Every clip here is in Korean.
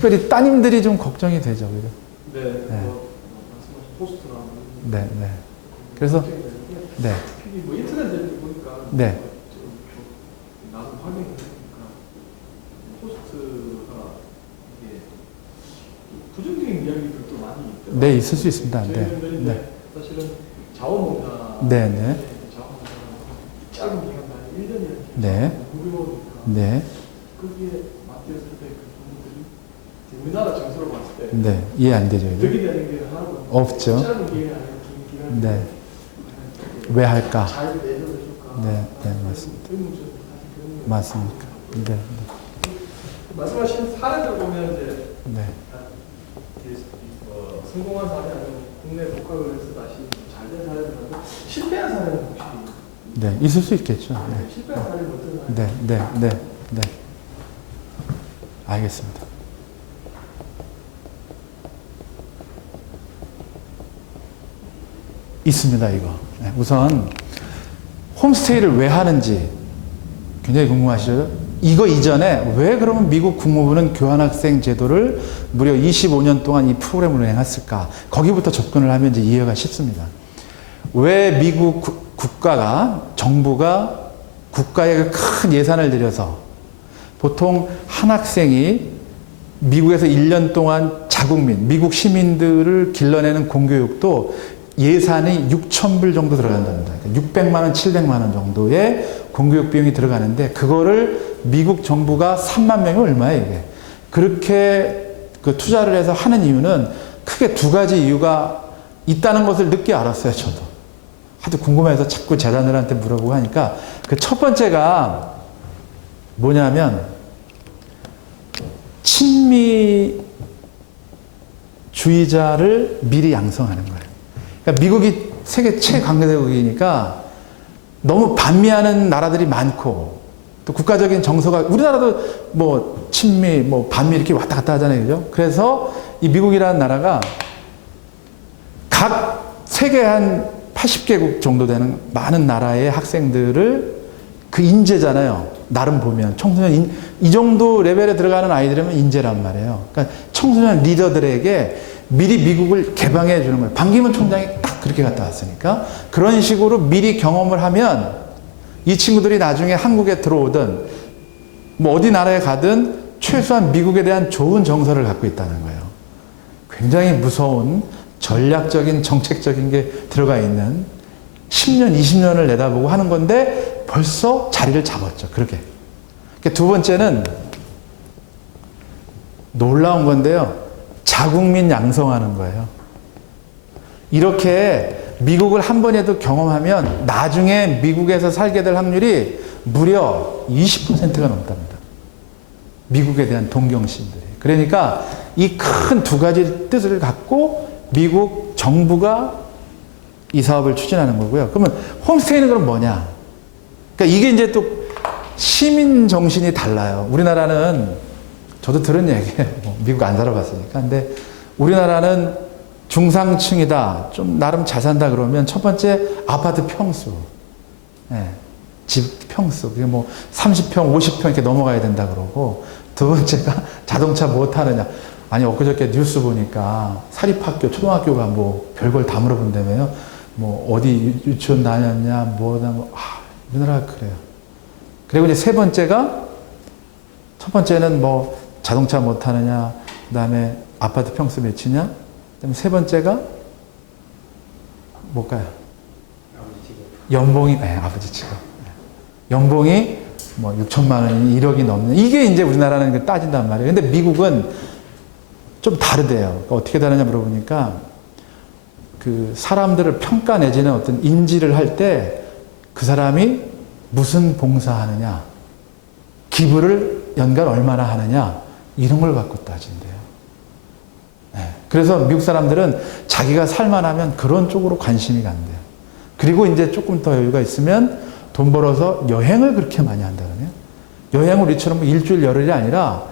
특별히 따님들이 좀 걱정이 되죠. 그죠? 네. 네. 말씀하신 포스트나 네, 네. 그래서, 네. 특히 뭐 인터넷 보니까 네. 나도 확인을 해보니까 포스트가 이게 부정적인 이야기들도 많이 있더라고요. 네, 있을 수 있습니다. 저희 네. 분들이 네. 사실은 자원봉사 네, 네. 짧은 기간 단 1년이라는 네. 무료니까 네. 거기에 맞대었을 때 그 부분들이 우리나라 정서로 봤을 때 네. 이해 안 되죠. 그죠? 덕이 되는 게 하나도 없죠. 짧은 기간 아니라 긴 기간 네. 왜 할까? 잘 내려줄까? 네, 네, 맞습니다. 맞습니까? 네. 네. 말씀하신 사례들 보면 이제 네. 성공한 사례 아니면 국내 국가에서 다시 잘된 사례들하고 실패한 사례는 혹시 네, 있을 수 있겠죠. 네. 실패한 사례는 어떤 사례? 네, 네, 네, 네. 알겠습니다. 있습니다, 이거. 네, 우선, 홈스테이를 왜 하는지 굉장히 궁금하시죠? 이거 이전에 왜 그러면 미국 국무부는 교환학생 제도를 무려 25년 동안 이 프로그램을 운행했을까? 거기부터 접근을 하면 이제 이해가 쉽습니다. 왜 미국 국가가, 정부가 국가에 큰 예산을 들여서 보통 한 학생이 미국에서 1년 동안 자국민, 미국 시민들을 길러내는 공교육도 예산이 6,000불 정도 들어간답니다. 그러니까 600만 원, 700만 원 정도의 공교육 비용이 들어가는데 그거를 미국 정부가 3만 명이 얼마예요, 이게. 그렇게 그 투자를 해서 하는 이유는 크게 두 가지 이유가 있다는 것을 늦게 알았어요, 저도. 하도 궁금해서 자꾸 재단들한테 물어보고 하니까 그 첫 번째가 뭐냐면 친미주의자를 미리 양성하는 거예요. 그러니까 미국이 세계 최강대국이니까 너무 반미하는 나라들이 많고 또 국가적인 정서가 우리나라도 뭐 친미, 뭐 반미 이렇게 왔다 갔다 하잖아요, 그죠? 그래서 이 미국이라는 나라가 각 세계 한 80개국 정도 되는 많은 나라의 학생들을 그 인재잖아요. 나름 보면 청소년 이 정도 레벨에 들어가는 아이들이면 인재란 말이에요. 그러니까 청소년 리더들에게 미리 미국을 개방해 주는 거예요. 반기문 총장이 딱 그렇게 갔다 왔으니까 그런 식으로 미리 경험을 하면 이 친구들이 나중에 한국에 들어오든 뭐 어디 나라에 가든 최소한 미국에 대한 좋은 정서를 갖고 있다는 거예요. 굉장히 무서운 전략적인 정책적인 게 들어가 있는 10년, 20년을 내다보고 하는 건데 벌써 자리를 잡았죠. 그렇게. 두 번째는 놀라운 건데요. 자국민 양성하는 거예요. 이렇게 미국을 한 번에도 경험하면 나중에 미국에서 살게 될 확률이 무려 20%가 넘답니다. 미국에 대한 동경심들이. 그러니까 이 큰 두 가지 뜻을 갖고 미국 정부가 이 사업을 추진하는 거고요. 그러면 홈스테이는 그럼 뭐냐? 그러니까 이게 이제 또 시민 정신이 달라요. 우리나라는 저도 들은 얘기예요. 미국 안 살아봤으니까. 근데 우리나라는 중상층이다. 좀 나름 잘 산다 그러면 첫 번째 아파트 평수. 네. 집 평수. 그게 뭐 30평, 50평 이렇게 넘어가야 된다 그러고 두 번째가 자동차 뭐 타느냐. 아니 엊그저께 뉴스 보니까 사립학교, 초등학교가 뭐 별걸 다 물어본다며요. 뭐 어디 유치원 다녔냐, 뭐다 뭐 우리나라가 그래요. 그리고 이제 세 번째가 첫 번째는 뭐 자동차 못 타느냐, 그다음에 아파트 평수 몇이냐, 그다음에 세 번째가 뭘까요? 연봉이 아버지 직업. 연봉이 뭐 6천만 원이 1억이 넘는 이게 이제 우리나라는 따진단 말이에요. 근데 미국은 좀 다르대요. 그러니까 어떻게 다르냐 물어보니까 그 사람들을 평가 내지는 어떤 인지를 할 때 그 사람이 무슨 봉사하느냐, 기부를 연간 얼마나 하느냐 이런 걸 갖고 따진대요. 네. 그래서 미국 사람들은 자기가 살만하면 그런 쪽으로 관심이 간대요. 그리고 이제 조금 더 여유가 있으면 돈 벌어서 여행을 그렇게 많이 한다거든요. 여행을 우리처럼 뭐 일주일 열흘이 아니라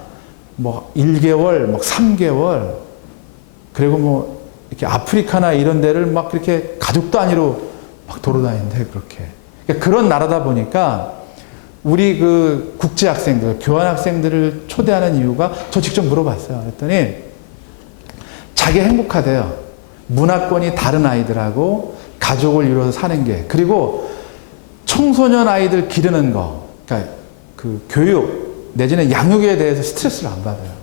뭐 1개월, 뭐 3개월, 그리고 뭐 이렇게 아프리카나 이런 데를 막 그렇게 가족 단위로 막 돌아다니는데 그렇게. 그러니까 그런 나라다 보니까 우리 그 국제 학생들, 교환 학생들을 초대하는 이유가 저 직접 물어봤어요. 그랬더니 자기 행복하대요. 문화권이 다른 아이들하고 가족을 이루어서 사는 게. 그리고 청소년 아이들 기르는 거, 그러니까 그 교육 내지는 양육에 대해서 스트레스를 안 받아요.